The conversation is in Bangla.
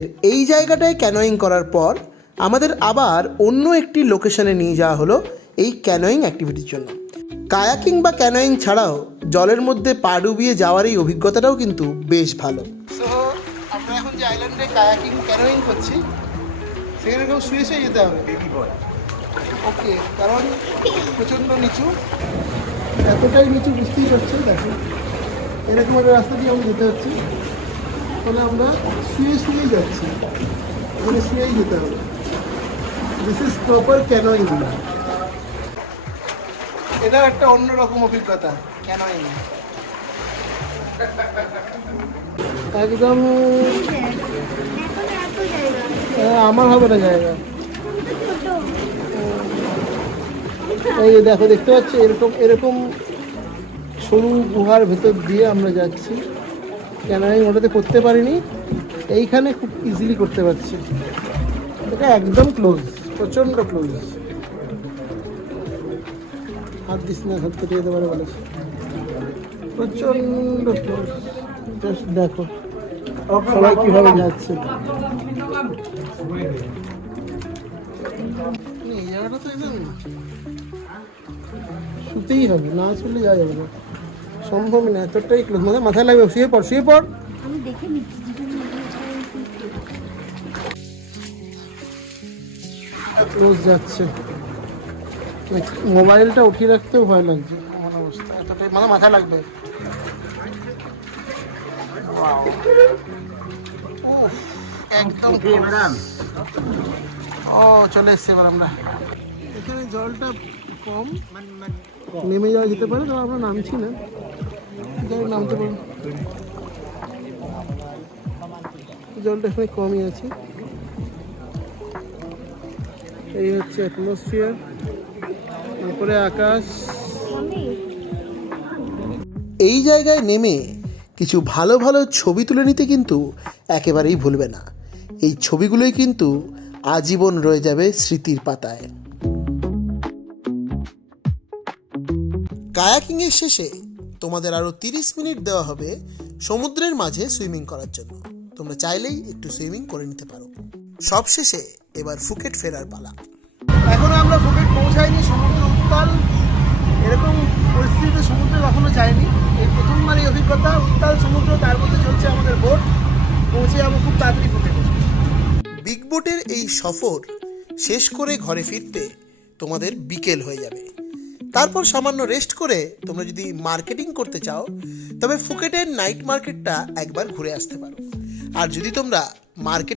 এই জায়গাটায় ক্যানোয়িং করার পর আমাদের আবার অন্য একটি লোকেশনে নিয়ে যাওয়া হলো এই ক্যানোয়িং অ্যাক্টিভিটির জন্য। কায়াকিং বা ক্যানোয়িং ছাড়াও জলের মধ্যে পা ডুবিয়ে যাওয়ার এই অভিজ্ঞতাটাও কিন্তু বেশ ভালো। সো আমরা এখন যে আইল্যান্ডে কায়াকিং ক্যানোয়িং করছি সেখানে কেউ শুয়ে শুয়ে যেতে হবে। ওকে, কারণ প্রচণ্ড নিচু, এতটাই নিচু বুঝতেই পারছেন। দেখো এরকম একটা রাস্তা দিয়ে আমরা যেতে হচ্ছে, ফলে আমরা শুয়ে শুয়েই যাচ্ছি, এখানে শুয়েই যেতে হবে। This is proper canoeing. এটা একটা অন্যরকম অভিজ্ঞতা ক্যানোয়িং, একদম আমার হবে না জায়গা। এই দেখো, দেখতে পাচ্ছি এরকম এরকম সরু গুহার ভেতর দিয়ে আমরা যাচ্ছি। ক্যানোয়িং ওটাতে করতে পারিনি, এইখানে খুব ইজিলি করতে পারছি। এটা একদম ক্লোজ, প্রচণ্ড ক্লোজ। হাত দিস না, হাত কেটে যেতে পারে বলেছে। প্রচণ্ড ক্লোজ। জাস্ট দেখো সবাই কীভাবে যাচ্ছে। এই জায়গাটা তো একদম শুতেই হবে, না শুলে যাওয়া যাবে না, সম্ভব না। এতটাই ক্লোজ, মাথায় লাগবে। শুয়ে পড়, শুয়ে পড়। আমি দেখে নিচ্ছি। ক্লোজ যাচ্ছে, মোবাইলটা উঠিয়ে রাখতেও ভয় লাগছে এমন অবস্থা, এতটাই মাথায় লাগবে। একদম ও চলে এসছি এবার আমরা। এখানে জলটা কম, নেমে যাওয়া যেতে পারে, তবে আমরা নামছি না, নামতে পারি। জলটা এখানে কমই আছে। এই হচ্ছে অ্যাটমসফিয়ার, তারপরে আকাশ। এই জায়গায় নেমে কিছু ভালো ভালো ছবি তুলে নিতে কিন্তু একেবারেই ভুলবে না। এই ছবিগুলোই কিন্তু আজীবন রয়ে যাবে স্মৃতির পাতায়। কায়াকিংয়ের শেষে তোমাদের আরও 30 মিনিট দেওয়া হবে সমুদ্রের মাঝে সুইমিং করার জন্য। তোমরা চাইলেই একটু সুইমিং করে নিতে পারো। সবশেষে এবার ফুকেট ফেরার পালা। এখনো আমরা ফুকেট পৌঁছাইনি। সমুদ্র উত্তাল, এরকম পরিস্থিতিতে সমুদ্রে কখনো যায়নি, এই প্রথমবার এই অভিজ্ঞতা। উত্তাল সমুদ্র, তার মধ্যে চলছে আমাদের বোট। পৌঁছে যাবো খুব তাড়াতাড়ি ফুকেটে। বিগ বোটের এই সফর শেষ করে ঘরে ফিরতে তোমাদের বিকেল হয়ে যাবে। তারপর সামান্য রেস্ট করে তোমরা যদি মার্কেটিং করতে চাও তবে ফুকেটের নাইট মার্কেটটা একবার ঘুরে আসতে পারো। আর যদি তোমরা মার্কেট